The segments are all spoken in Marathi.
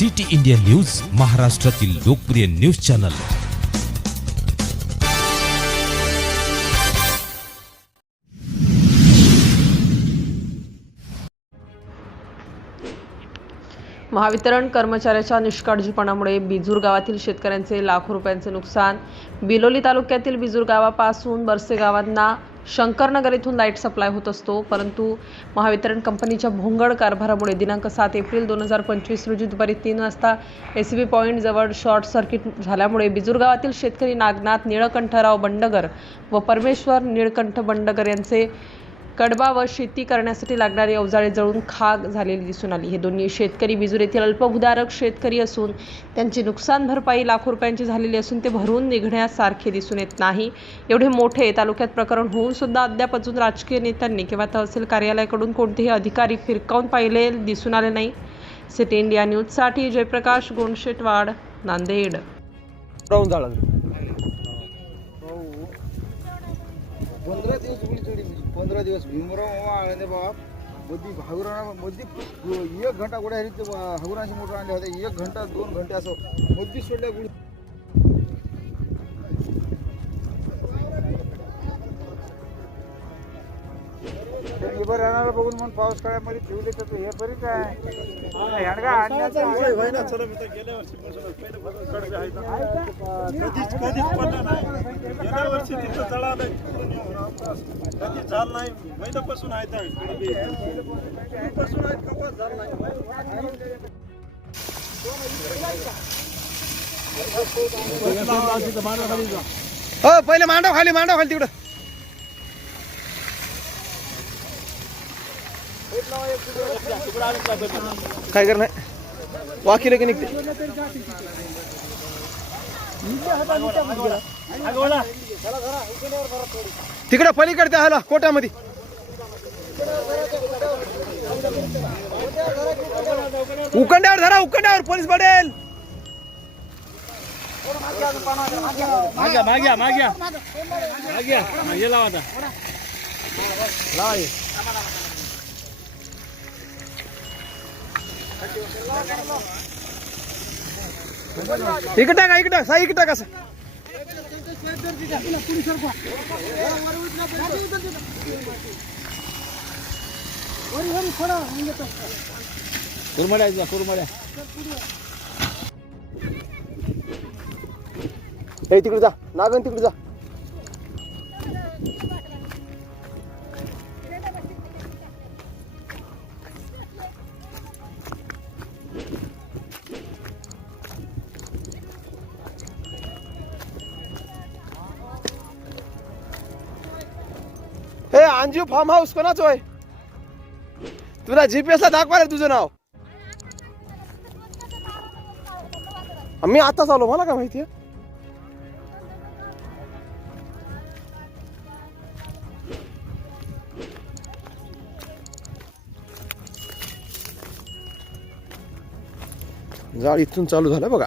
सिटी इंडिया न्यूज महाराष्ट्रातील लोकप्रिय न्यूज चॅनल. महावितरण कर्मचाऱ्याच्या निष्काळजीपणामुळे बिजूर गावातील शेतकऱ्यांचे लाखो रुपयांचे नुकसान. बिलोली तालुक्यातील बिजूर गावापासून बरसे गावांना शंकरनगर येथून लाइट सप्लाय होत असतो परंतु महावितरण कंपनीच्या भोंगड कारभारामुळे दिनांक सात एप्रिल दोन हजार पंचवीस रोजी दुपारी तीन वाजता एस बी पॉईंटजवळ शॉर्ट सर्किट झाल्यामुळे बिजूर गावातील शेतकरी नागनाथ निळकंठराव बंडगर व परमेश्वर निळकंठ बंडगर यांचे कडबा व शेती करण्यासाठी लागणारी अवजारे जळून खाक झालेली दिसून आली. हे दोन्ही शेतकरी बिजूर येथील अल्पभूधारक शेतकरी असून त्यांची नुकसान भरपाई लाखो रुपयांची झालेली असून ते भरून निघण्यासारखे दिसून येत नाही. एवढे मोठे तालुक्यात प्रकरण होऊन सुद्धा अद्याप अजून राजकीय नेत्यांनी किंवा तहसील कार्यालयाकडून कोणतेही अधिकारी फिरकावून पाहिले दिसून आले नाही. सिटी इंडिया न्यूजसाठी जयप्रकाश गोंडशेटवाड नांदेड. पंधरा दिवस पंधरा दिवस भीमराव आणले बाप मोदी हावरा मोदी एक घंटा गोड्या हरी ते मोटर आणल्या होत्या एक घंटा दोन घंटे असं मोदी सोडल्या गुडी इबर राहणारा बघून म्हणून पाऊस काळामध्ये ठेवले तर हे बरी काय हेडगा आणण्याचा कधीच कधीच पडला नाही. गेल्या वर्षी तिथं जळालं कधीच झालं नाही महिन्यापासून आहे त्या पासून आहेत कपास झाला नाही. हो पहिले मांडव खाली मांडव खाली तिकडं. काय कर वाकिले की निघते? तिकडं पलीकडे त्या हाला कोट्यामध्ये उकंड्यावर धरा उकंड्यावर पोलीस पडेल. माग्या माग्या माग्या माग्या हे लावा आता. लावा इकडे टाका इकडे टाक साई. इकडे टाका कुरमड्या. कुरमड्या तिकडे जा नागन तिकडे जा. अंजू फार्म हाऊस कोणाच आहे तुला जीपीएस ला दाखवा तुझं नाव. मी आताच आलो मला काय माहितीये जाळ इथून चालू झालं बघा.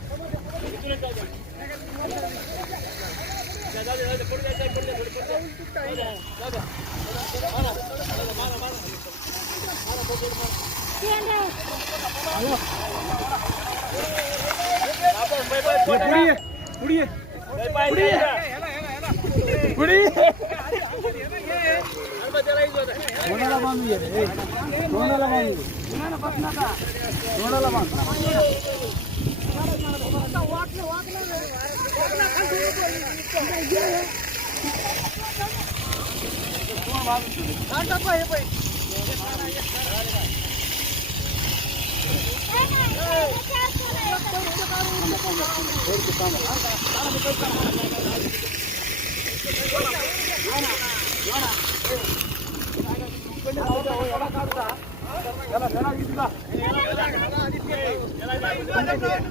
ઉડીએ ઉડીએ ઉડીએ ઉડીએ કોનાલા માંગીએ રે કોનાલા માંગીએ કોનાલા પતનાતા કોનાલા માંગ વાટલે વાટલે વાટલે ખાલી બોલી કોણ વાગ કાંટા પાય પાય ना, इकडे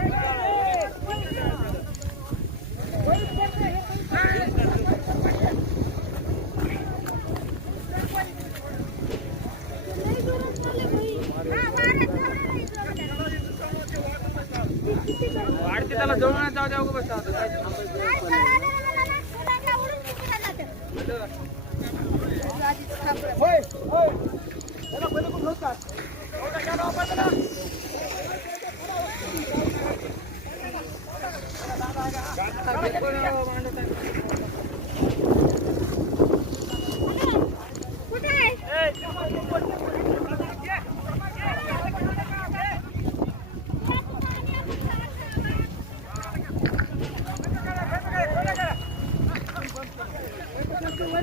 त्याला जवळ जाऊ द्या उगाच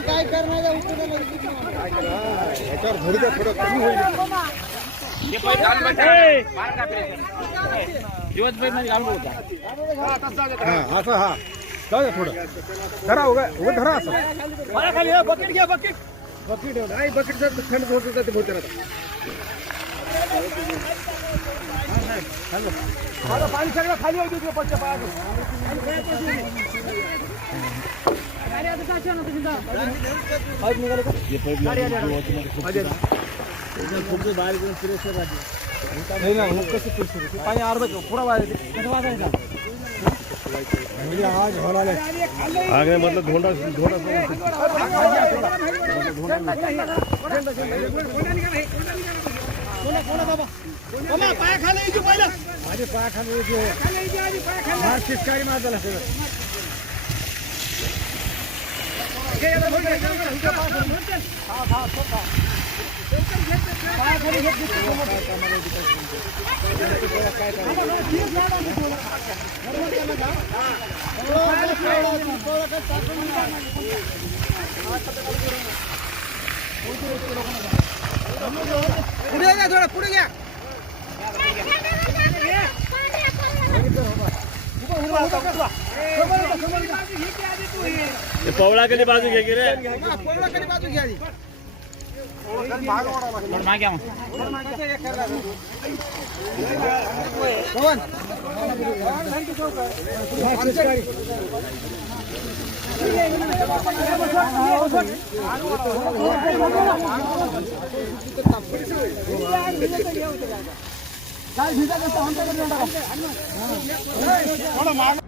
काय करणार याच्यावर धरू थोडं कमी होईल हा असं हा. जाऊ थोडं. धरा उगा उगा धरा असं. खाली बकेट घ्या बकेट बकेट नाही बकेट जर थंड होत होतं ते होते माझं पाणी सगळं खाली होती तुझ्या पच्च्या पायातून. नाही कसं पाणी अर्ध पुरा वाजायचं कसं वाजायचं म्हणजे आज होणार आगे मतलब धोंडा धोंडा पाया खाली यायची पहिलं माझे पायाखाली शिष्कारी माझा सगळं पुढे घ्या थोडं पुढे घ्या. पवळा कधी बाजू घे की रे? कोणाकडे बाजू घ्या ಮಾಡ